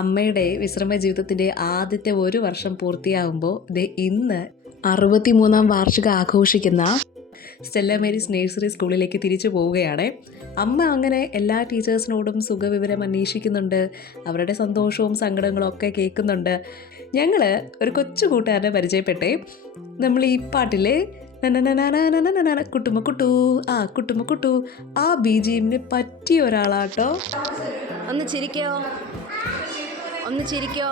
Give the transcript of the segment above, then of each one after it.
അമ്മയുടെ വിശ്രമ ജീവിതത്തിൻ്റെ ആദ്യത്തെ ഒരു വർഷം പൂർത്തിയാകുമ്പോൾ ഇന്ന് 63-ാം വാർഷികം ആഘോഷിക്കുന്ന സ്റ്റെല്ല മേരീസ് നഴ്സറി സ്കൂളിലേക്ക് തിരിച്ചു പോവുകയാണ്. അമ്മ അങ്ങനെ എല്ലാ ടീച്ചേഴ്സിനോടും സുഖവിവരം അന്വേഷിക്കുന്നുണ്ട്, അവരുടെ സന്തോഷവും സങ്കടങ്ങളും ഒക്കെ കേൾക്കുന്നുണ്ട്. ഞങ്ങൾ ഒരു കൊച്ചു കൂട്ടുകാരനെ പരിചയപ്പെട്ടേ. നമ്മൾ ഈ പാട്ടിലെ കുട്ടുമ്മ കുട്ടു കുട്ടുമ്മ കുട്ടു ആ BGMന് പറ്റിയ ഒരാളാട്ടോ. ഒന്ന് ചിരിക്കോ, ഒന്ന് ചിരിക്കോ.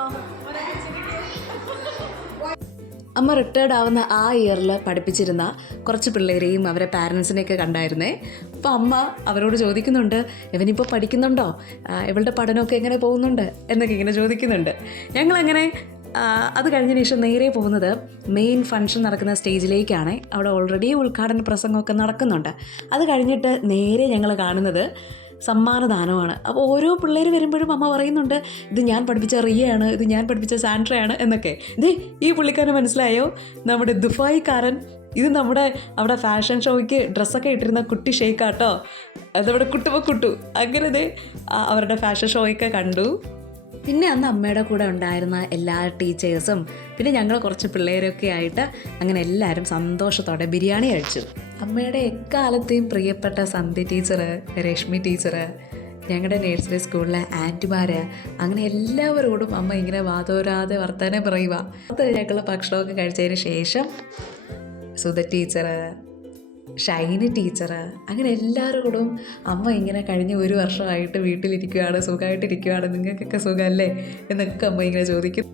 അമ്മ റിട്ടയർഡ് ആവുന്ന ആ ഇയറിൽ പഠിപ്പിച്ചിരുന്ന കുറച്ച് പിള്ളേരെയും അവരെ പാരൻസിനെയൊക്കെ കണ്ടായിരുന്നേ. അപ്പോൾ അമ്മ അവരോട് ചോദിക്കുന്നുണ്ട്, ഇവനിപ്പോൾ പഠിക്കുന്നുണ്ടോ, ഇവളുടെ പഠനമൊക്കെ എങ്ങനെ പോകുന്നുണ്ട് എന്നൊക്കെ ഇങ്ങനെ ചോദിക്കുന്നുണ്ട്. ഞങ്ങളങ്ങനെ അത് കഴിഞ്ഞതിന് ശേഷം നേരെ പോകുന്നത് മെയിൻ ഫംഗ്ഷൻ നടക്കുന്ന സ്റ്റേജിലേക്കാണ്. അവിടെ ഓൾറെഡി ഉദ്ഘാടന പ്രസംഗമൊക്കെ നടക്കുന്നുണ്ട്. അത് കഴിഞ്ഞിട്ട് നേരെ ഞങ്ങൾ കാണുന്നത് സമ്മാനദാനമാണ്. അപ്പോൾ ഓരോ പിള്ളേർ വരുമ്പോഴും അമ്മ പറയുന്നുണ്ട്, ഇത് ഞാൻ പഠിപ്പിച്ച റിയയാണ്, ഇത് ഞാൻ പഠിപ്പിച്ച സാൻഡ്രയാണ് എന്നൊക്കെ. ഈ പുള്ളിക്കാരന് മനസ്സിലായോ, നമ്മുടെ ദുബായിക്കാരൻ. ഇത് അവിടെ ഫാഷൻ ഷോയ്ക്ക് ഡ്രസ്സൊക്കെ ഇട്ടിരുന്ന കുട്ടി ഷെയ്ക്കാട്ടോ, അതവിടെ കുട്ടുമക്കുട്ടു. അങ്ങനെ അവരുടെ ഫാഷൻ ഷോയൊക്കെ കണ്ടു. പിന്നെ അന്ന് അമ്മയുടെ കൂടെ ഉണ്ടായിരുന്ന എല്ലാ ടീച്ചേഴ്സും പിന്നെ ഞങ്ങൾ കുറച്ച് പിള്ളേരൊക്കെ ആയിട്ട് അങ്ങനെ എല്ലാവരും സന്തോഷത്തോടെ ബിരിയാണി കഴിച്ചു. അമ്മയുടെ എക്കാലത്തെയും പ്രിയപ്പെട്ട സന്ധ്യ ടീച്ചർ, രശ്മി ടീച്ചർ, ഞങ്ങളുടെ നഴ്സറി സ്കൂളിലെ ആൻറ്റിമാർ, അങ്ങനെ എല്ലാവരോടും അമ്മ ഇങ്ങനെ വാതോരാതെ വർത്തമാനം പറയുക. അത് ഞങ്ങൾ ഭക്ഷണമൊക്കെ കഴിച്ചതിന് ശേഷം സുധ ടീച്ചർ, ഷൈനി ടീച്ചർ, അങ്ങനെ എല്ലാവരോടും അമ്മ ഇങ്ങനെ കഴിഞ്ഞ ഒരു വർഷമായിട്ട് വീട്ടിലിരിക്കുകയാണ്, സുഖമായിട്ടിരിക്കുകയാണ്, നിങ്ങൾക്കൊക്കെ സുഖമല്ലേ എന്നൊക്കെ അമ്മ ഇങ്ങനെ ചോദിക്കും.